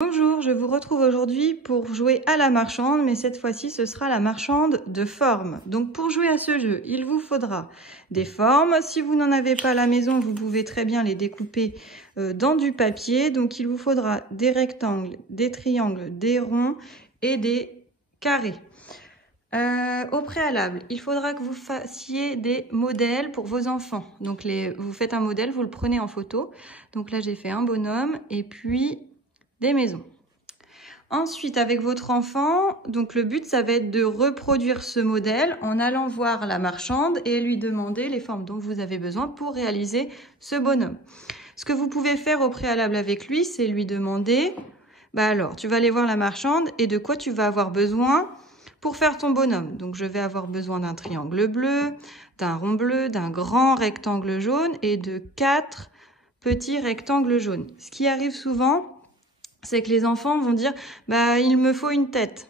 Bonjour, je vous retrouve aujourd'hui pour jouer à la marchande, mais cette fois-ci ce sera la marchande de formes. Donc pour jouer à ce jeu, il vous faudra des formes. Si vous n'en avez pas à la maison, vous pouvez très bien les découper dans du papier. Donc il vous faudra des rectangles, des triangles, des ronds et des carrés. Au préalable, il faudra que vous fassiez des modèles pour vos enfants. Donc vous faites un modèle, vous le prenez en photo. Donc là j'ai fait un bonhomme et puis des maisons. Ensuite, avec votre enfant, donc le but, ça va être de reproduire ce modèle en allant voir la marchande et lui demander les formes dont vous avez besoin pour réaliser ce bonhomme. Ce que vous pouvez faire au préalable avec lui, c'est lui demander, alors, tu vas aller voir la marchande et de quoi tu vas avoir besoin pour faire ton bonhomme. Donc, je vais avoir besoin d'un triangle bleu, d'un rond bleu, d'un grand rectangle jaune et de 4 petits rectangles jaunes. Ce qui arrive souvent, c'est que les enfants vont dire « il me faut une tête ».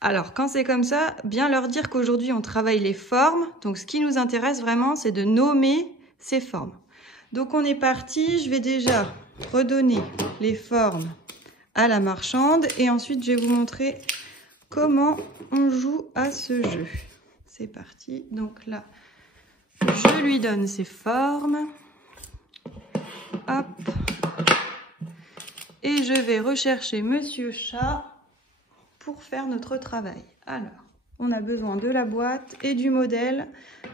Alors, quand c'est comme ça, bien leur dire qu'aujourd'hui, on travaille les formes. Donc, ce qui nous intéresse vraiment, c'est de nommer ces formes. Donc, on est parti. Je vais déjà redonner les formes à la marchande. Et ensuite, je vais vous montrer comment on joue à ce jeu. C'est parti. Donc là, je lui donne ses formes. Hop. Et je vais rechercher Monsieur Chat pour faire notre travail. Alors, on a besoin de la boîte et du modèle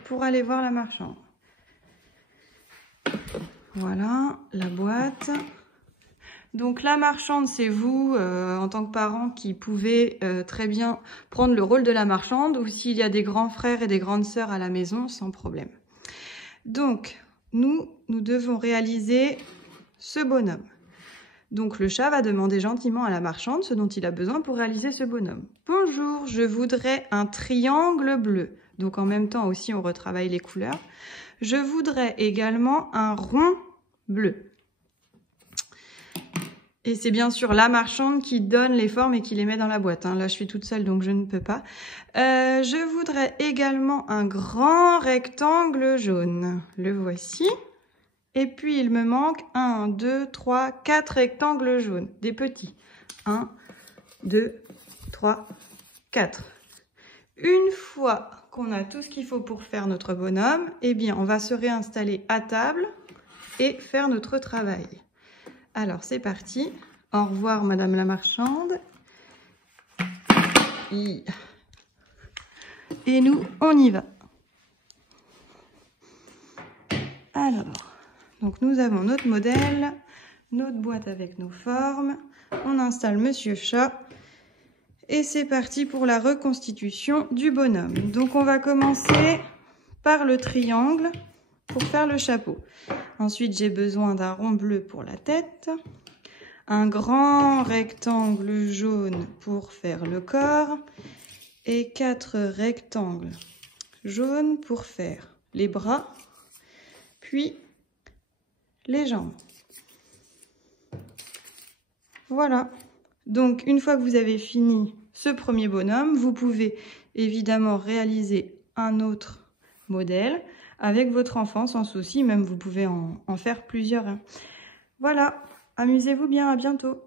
pour aller voir la marchande. Voilà, la boîte. Donc la marchande, c'est vous, en tant que parent, qui pouvez très bien prendre le rôle de la marchande, ou s'il y a des grands frères et des grandes sœurs à la maison, sans problème. Donc, nous devons réaliser ce bonhomme. Donc le chat va demander gentiment à la marchande ce dont il a besoin pour réaliser ce bonhomme. Bonjour, je voudrais un triangle bleu. Donc en même temps aussi on retravaille les couleurs. Je voudrais également un rond bleu. Et c'est bien sûr la marchande qui donne les formes et qui les met dans la boîte. Là je suis toute seule donc je ne peux pas. Je voudrais également un grand rectangle jaune. Le voici. Et puis, il me manque 1, 2, 3, 4 rectangles jaunes, des petits. 1, 2, 3, 4. Une fois qu'on a tout ce qu'il faut pour faire notre bonhomme, eh bien, on va se réinstaller à table et faire notre travail. Alors, c'est parti. Au revoir, Madame la marchande. Et nous, on y va. Alors... Donc nous avons notre modèle, notre boîte avec nos formes, on installe Monsieur Chat et c'est parti pour la reconstitution du bonhomme. Donc on va commencer par le triangle pour faire le chapeau. Ensuite j'ai besoin d'un rond bleu pour la tête, un grand rectangle jaune pour faire le corps et 4 rectangles jaunes pour faire les bras, puis les jambes. Voilà. Donc, une fois que vous avez fini ce premier bonhomme, vous pouvez évidemment réaliser un autre modèle avec votre enfant sans souci. Même vous pouvez en faire plusieurs. Voilà. Amusez-vous bien. À bientôt.